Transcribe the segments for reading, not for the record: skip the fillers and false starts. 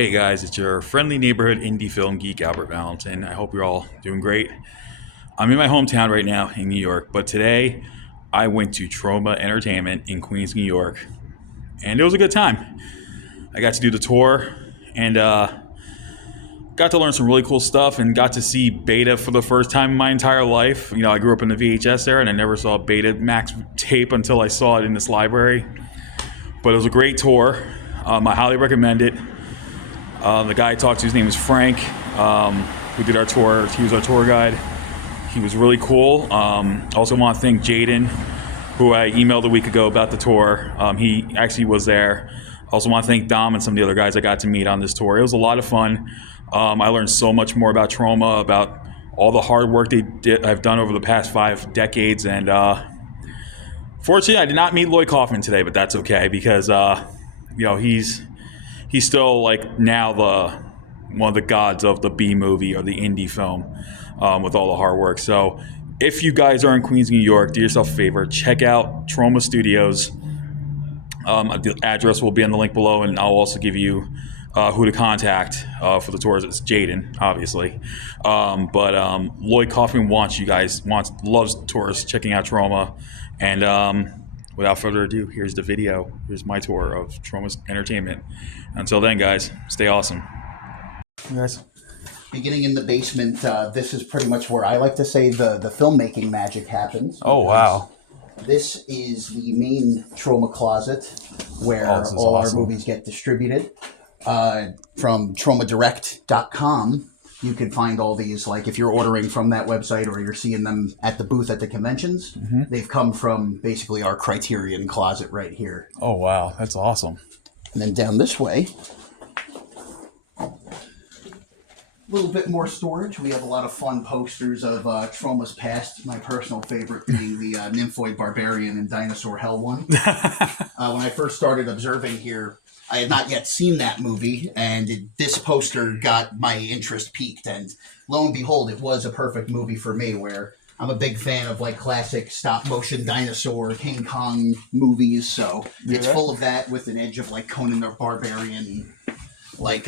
Hey guys, it's your friendly neighborhood indie film geek, Albert Valentin. I hope you're all doing great. I'm in my hometown right now in New York, but today I went to Troma Entertainment in Queens, New York, and it was a good time. I got to do the tour and got to learn some really cool stuff and got to see Beta for the first time in my entire life. You know, I grew up in the VHS era and I never saw Beta Max tape until I saw it in this library. But it was a great tour. I highly recommend it. The guy I talked to, his name is Frank, who did our tour. He was our tour guide. He was really cool. Also want to thank Jaden, who I emailed a week ago about the tour. He actually was there. Also want to thank Dom and some of the other guys I got to meet on this tour. It was a lot of fun. I learned so much more about Troma, about all the hard work I've done over the past 5 decades. And fortunately, I did not meet Lloyd Kaufman today, but that's okay because he's still like now one of the gods of the B movie or the indie film with all the hard work. So if you guys are in Queens, New York, do yourself a favor, check out Troma Studios. The address will be in the link below, and I'll also give you who to contact for the tours. It's Jaden, obviously. But Lloyd Kaufman loves tours, checking out Troma. And without further ado, here's the video. Here's my tour of Troma Entertainment. Until then, guys, stay awesome. Hey guys. Beginning in the basement, this is pretty much where I like to say the filmmaking magic happens. Oh, wow. This is the main Troma closet where all our movies get distributed. From Tromadirect.com, you can find all these, like if you're ordering from that website or you're seeing them at the booth at the conventions, they've come from basically our Criterion closet right here. Oh, wow. That's awesome. And then down this way, a little bit more storage. We have a lot of fun posters of Troma's past. My personal favorite being the Nymphoid Barbarian and Dinosaur Hell one. When I first started observing here, I had not yet seen that movie, and this poster got my interest piqued. And lo and behold, it was a perfect movie for me, where I'm a big fan of like classic stop-motion dinosaur King Kong movies. So it's full of that with an edge of like Conan the Barbarian, like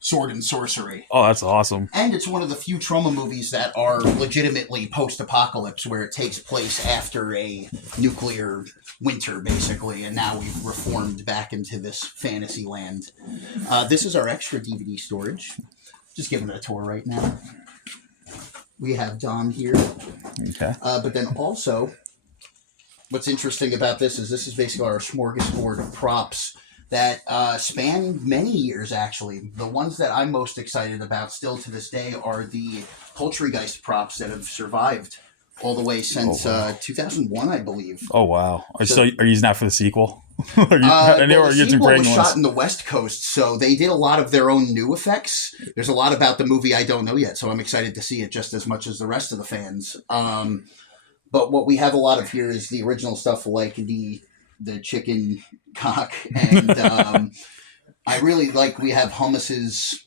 sword and sorcery. Oh, that's awesome. And it's one of the few Troma movies that are legitimately post-apocalypse, where it takes place after a nuclear winter, basically, and now we've reformed back into this fantasy land. This is our extra DVD storage. Just giving it a tour right now. We have Dom here. Okay. But then also, what's interesting about this is basically our smorgasbord of props that span many years, actually. The ones that I'm most excited about still to this day are the Poultrygeist props that have survived all the way since 2001, I believe. Oh, wow. So are you using that for the sequel? The sequel was shot in the West Coast, so they did a lot of their own new effects. There's a lot about the movie I don't know yet, so I'm excited to see it just as much as the rest of the fans. But what we have a lot of here is the original stuff, like the chicken cock, and I really like, we have Hummus's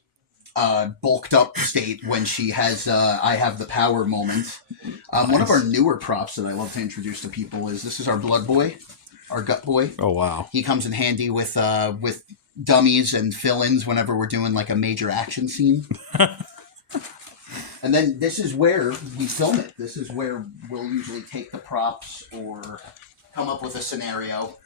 bulked up state when she has I have the power moment. Nice. One of our newer props that I love to introduce to people this is our blood boy, our gut boy. Oh, wow. He comes in handy with dummies and fill-ins whenever we're doing like a major action scene. And then this is where we film it. This is where we'll usually take the props or come up with a scenario,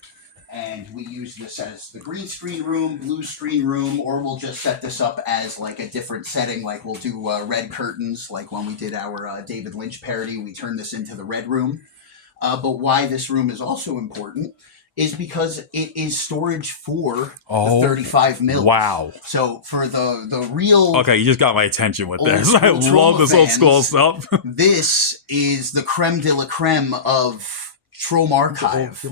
and we use this as the green screen room, blue screen room, or we'll just set this up as like a different setting. Like we'll do red curtains, like when we did our David Lynch parody, we turned this into the red room. But why this room is also important is because it is storage for the 35 mil. Wow. So for the real... Okay, you just got my attention with this. I love this old school stuff. This is the creme de la creme of Troma Archive.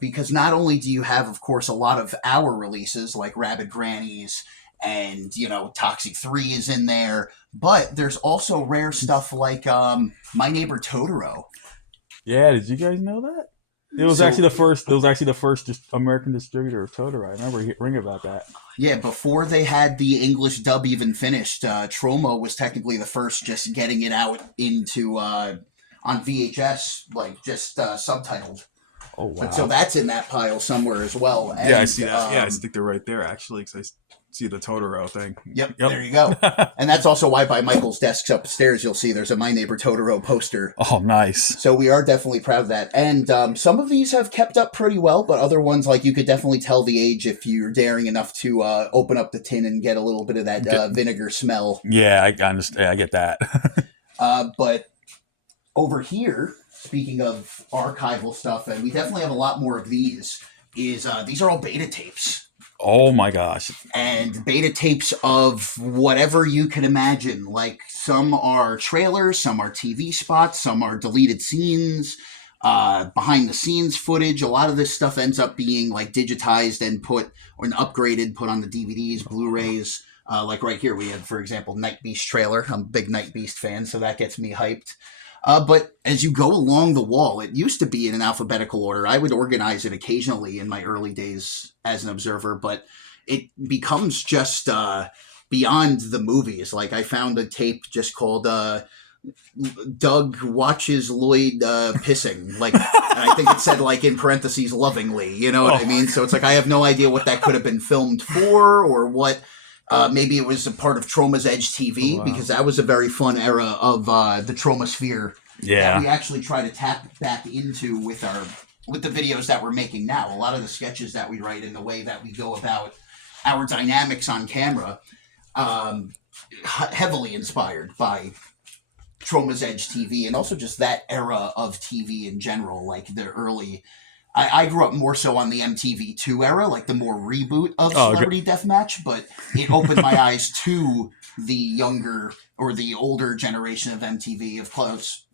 Because not only do you have, of course, a lot of our releases like Rabid Grannies and, Toxic 3 is in there, but there's also rare stuff like My Neighbor Totoro. Yeah, did you guys know that? It was actually the first American distributor of Totoro. I remember hearing about that. Yeah, before they had the English dub even finished, Troma was technically the first just getting it out into on VHS, like just subtitled. Oh, wow. So that's in that pile somewhere as well. And, yeah, I see that. I think they're right there, actually, because I see the Totoro thing. Yep, there you go. And that's also why by Michael's desk upstairs, you'll see there's a My Neighbor Totoro poster. Oh, nice. So we are definitely proud of that. And some of these have kept up pretty well, but other ones, like, you could definitely tell the age if you're daring enough to open up the tin and get a little bit of that vinegar smell. Yeah, I understand. I get that. But over here, speaking of archival stuff, and we definitely have a lot more of these, is these are all beta tapes. Oh my gosh. And beta tapes of whatever you can imagine. Like, some are trailers, some are TV spots, some are deleted scenes, behind the scenes footage. A lot of this stuff ends up being like digitized and upgraded, put on the DVDs, Blu-rays. Like right here, we have, for example, Night Beast trailer. I'm a big Night Beast fan, so that gets me hyped. But as you go along the wall, it used to be in an alphabetical order. I would organize it occasionally in my early days as an observer, but it becomes just beyond the movies. Like, I found a tape just called Doug Watches Lloyd Pissing. Like, and I think it said, like, in parentheses, lovingly. You know what I mean? So it's like, I have no idea what that could have been filmed for, or what. Maybe it was a part of Troma's Edge TV, because that was a very fun era of the Troma sphere. Yeah. That we actually try to tap back into with the videos that we're making now. A lot of the sketches that we write and the way that we go about our dynamics on camera, heavily inspired by Troma's Edge TV, and also just that era of TV in general, like the early. I grew up more so on the MTV2 era, like the more reboot of Celebrity Deathmatch, but it opened my eyes to the younger or the older generation of MTV, of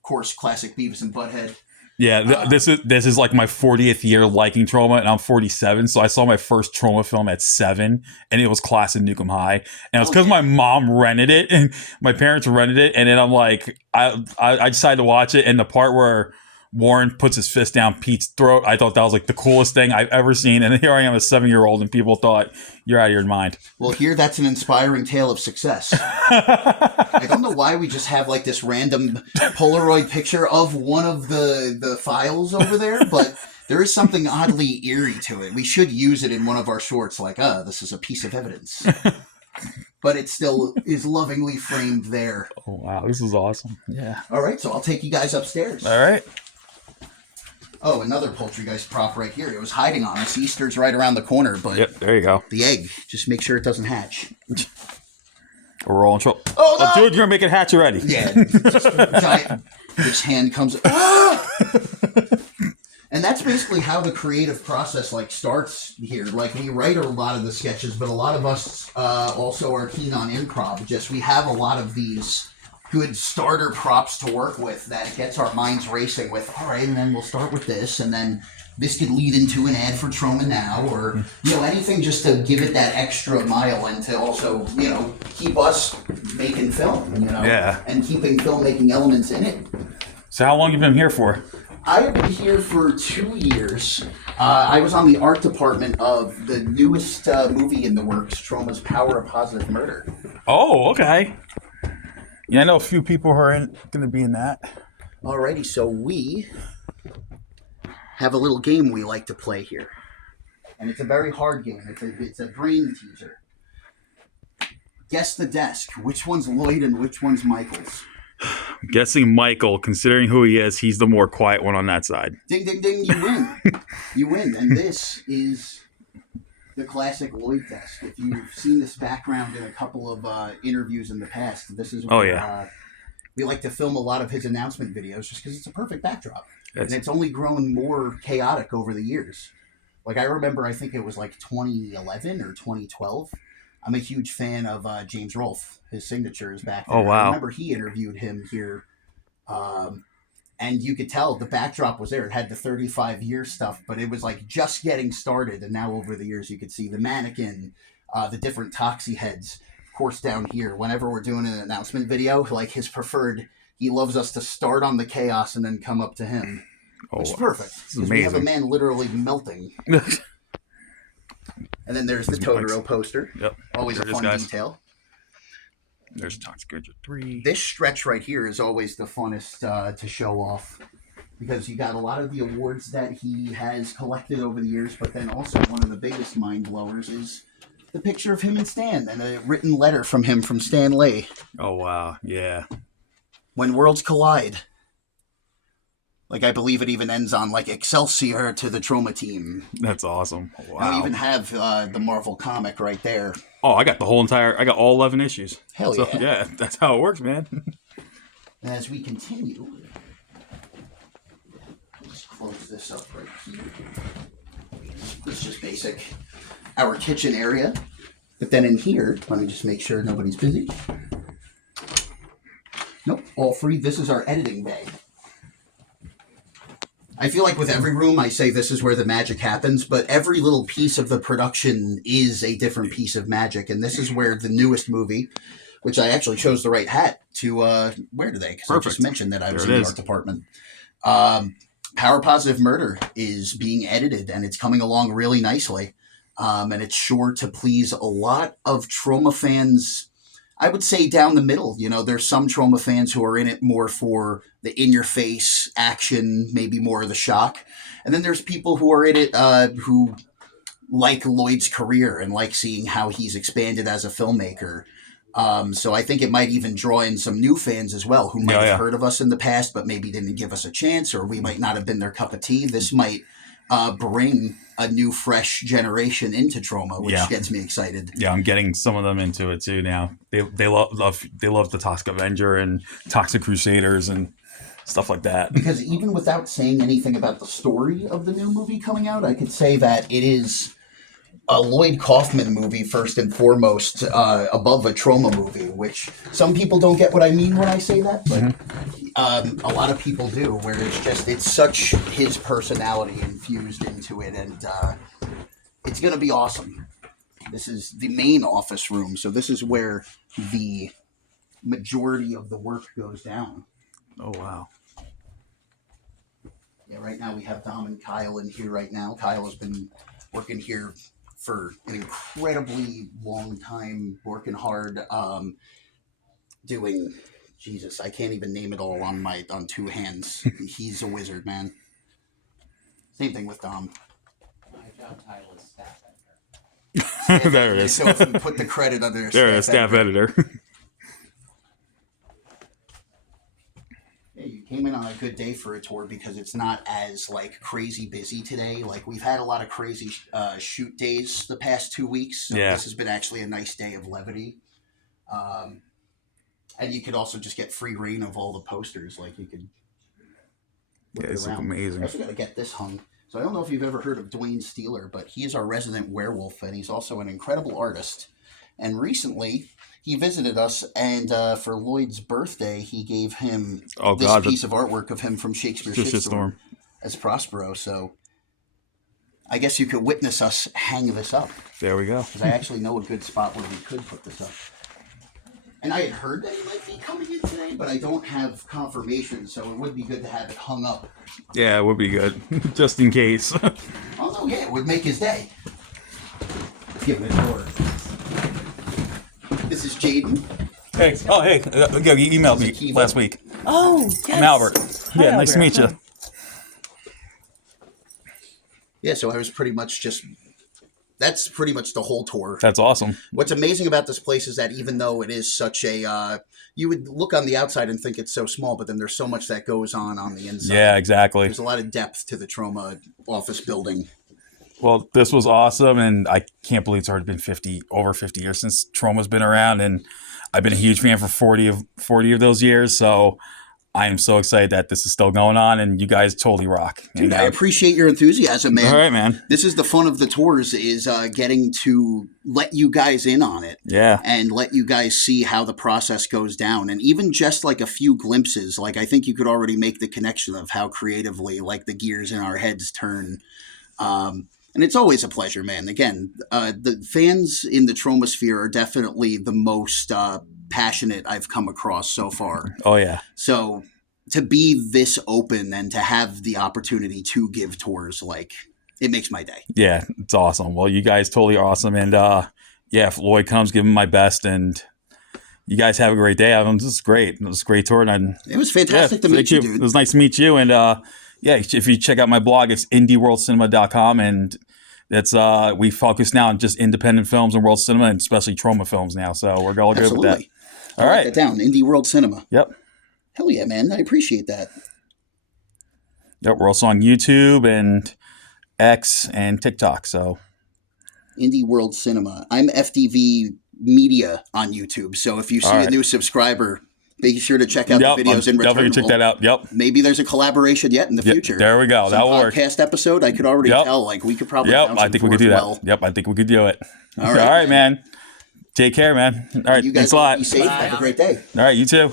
course, classic Beavis and Butthead. Yeah, this is like my 40th year liking Troma, and I'm 47, so I saw my first Troma film at 7, and it was classic Nuke Em High, and it was because my mom rented it, and my parents rented it, and then I'm like, I decided to watch it, and the part where Warren puts his fist down Pete's throat, I thought that was like the coolest thing I've ever seen. And here I am, a 7-year-old, and people thought, you're out of your mind. Well, here, that's an inspiring tale of success. I don't know why we just have like this random Polaroid picture of one of the files over there, but there is something oddly eerie to it. We should use it in one of our shorts, like, this is a piece of evidence. But it still is lovingly framed there. Oh, wow. This is awesome. Yeah. All right, so I'll take you guys upstairs. All right. Oh, another Poultrygeist prop right here. It was hiding on us. Easter's right around the corner, but yep, there you go. The egg. Just make sure it doesn't hatch. We're rolling trouble. Oh, no! Dude, you're going to make it hatch already. Yeah. Just giant. This hand comes. Ah! And that's basically how the creative process starts here. Like, we write a lot of the sketches, but a lot of us also are keen on improv. Just we have a lot of these good starter props to work with that gets our minds racing with, all right, and then we'll start with this, and then this could lead into an ad for Troma Now, or, anything just to give it that extra mile and to also, keep us making film, Yeah. and keeping filmmaking elements in it. So how long have you been here for? I have been here for 2 years. I was on the art department of the newest movie in the works, Troma's Power of Positive Murder. Oh, okay. Yeah, I know a few people who are going to be in that. Alrighty, so we have a little game we like to play here. And it's a very hard game. It's a brain teaser. Guess the desk. Which one's Lloyd and which one's Michael's? I'm guessing Michael, considering who he is, he's the more quiet one on that side. Ding, ding, ding, you win. You win. And this is the classic Lloyd desk. If you've seen this background in a couple of interviews in the past, this is where we like to film a lot of his announcement videos just because it's a perfect backdrop. And it's only grown more chaotic over the years. Like, I remember, I think it was like 2011 or 2012. I'm a huge fan of James Rolfe. His signature is back there. Oh, wow. I remember he interviewed him here. And you could tell the backdrop was there. It had the 35-year stuff, but it was like just getting started. And now over the years, you could see the mannequin, the different Toxie heads. Of course, down here, whenever we're doing an announcement video, like his preferred, he loves us to start on the chaos and then come up to him. Oh, which is perfect. This is amazing. We have a man literally melting. And then there's the Totoro poster. Yep. Always a fun detail. There's Toxic Avenger 3. This stretch right here is always the funnest to show off. Because you got a lot of the awards that he has collected over the years, but then also one of the biggest mind blowers is the picture of him and Stan and a written letter from him from Stan Lee. Oh, wow. Yeah. When worlds collide. Like, I believe it even ends on, like, Excelsior to the Troma team. That's awesome. Wow. I even have the Marvel comic right there. Oh, I got all 11 issues. Hell so, yeah. Yeah, that's how it works, man. And as we continue, let's close this up right here. This is just basic. Our kitchen area. But then in here, let me just make sure nobody's busy. Nope, all free. This is our editing bay. I feel like with every room I say this is where the magic happens, but every little piece of the production is a different piece of magic. And this is where the newest movie, which I actually chose the right hat to wear today, because I just mentioned that I was in the art department. Power Positive Murder is being edited, and it's coming along really nicely. And it's sure to please a lot of Troma fans. I would say down the middle. You know, there's some Troma fans who are in it more for the in-your-face action, maybe more of the shock. And then there's people who are in it who like Lloyd's career and like seeing how he's expanded as a filmmaker. So I think it might even draw in some new fans as well who might have heard of us in the past, but maybe didn't give us a chance, or we might not have been their cup of tea. This might bring a new, fresh generation into Troma, which gets me excited. Yeah, I'm getting some of them into it too now. They love the Toxic Avenger and Toxic Crusaders and stuff like that. Because even without saying anything about the story of the new movie coming out, I could say that it is a Lloyd Kaufman movie first and foremost, above a Troma movie, which some people don't get what I mean when I say that, but a lot of people do, where it's such his personality infused into it, and it's going to be awesome. This is the main office room, so this is where the majority of the work goes down. Oh, wow. Yeah, right now we have Dom and Kyle in here right now. Kyle has been working here for an incredibly long time, working hard, doing, Jesus, I can't even name it all on two hands. He's a wizard, man. Same thing with Dom. My job title is staff editor. There it is. So if we put the credit under there it is, staff editor. Yeah, you came in on a good day for a tour because it's not as like crazy busy today. Like we've had a lot of crazy shoot days the past 2 weeks. So this has been actually a nice day of levity. And you could also just get free reign of all the posters. Like you could look it's around. Amazing. I also got to get this hung. So I don't know if you've ever heard of Dwayne Steeler, but he is our resident werewolf, and he's also an incredible artist. And recently, he visited us, and for Lloyd's birthday, he gave him piece of artwork of him from Shakespeare's Shitstorm as Prospero. So I guess you could witness us hang this up. There we go. Because I actually know a good spot where we could put this up. And I had heard that he might be coming in today, but I don't have confirmation, so it would be good to have it hung up. Yeah, it would be good, just in case. Oh, no, yeah, it would make his day. Give him a tour. This is Jaden. Thanks. Oh, hey, you emailed me last week. Oh, yes. I'm Albert. Hi, Yeah, nice to meet you. Hi. Yeah, so I was pretty much that's pretty much the whole tour. That's awesome. What's amazing about this place is that even though it is such a, you would look on the outside and think it's so small, but then there's so much that goes on the inside. Yeah, exactly. There's a lot of depth to the Troma office building. Well, this was awesome, and I can't believe it's already been over 50 years since Troma's been around, and I've been a huge fan for 40 of those years, so I am so excited that this is still going on, and you guys totally rock. Dude, I appreciate your enthusiasm, man. All right, man. This is the fun of the tours, is getting to let you guys in on it. Yeah. And let you guys see how the process goes down. And even just like a few glimpses, like I think you could already make the connection of how creatively like the gears in our heads turn. And it's always a pleasure, man. Again, the fans in the Troma sphere are definitely the most passionate I've come across so far. Oh, yeah. So to be this open and to have the opportunity to give tours, like, it makes my day. Yeah, it's awesome. Well, you guys totally awesome. And if Lloyd comes, give him my best. And you guys have a great day. This is great. It was a great tour. And it was fantastic to meet you, dude. It was nice to meet you. And if you check out my blog, it's indieworldcinema.com. And It's we focus now on just independent films and world cinema, and especially Troma films now. So we're all good with that. Absolutely. All I'll write right. that down. Indie World Cinema. Yep. Hell yeah, man. I appreciate that. Yep. We're also on YouTube and X and TikTok. So Indie World Cinema. I'm FDV Media on YouTube. So if you see a new subscriber, be sure to check out the videos in return. Definitely check that out. Yep. Maybe there's a collaboration yet in the future. There we go. That'll work. Podcast episode. I could already tell. Like we could probably. Yep. I think we could do that. Well. Yep. I think we could do it. All right, man. Take care, man. All right. You guys Thanks a lot. be safe. Have a great day. All right. You too.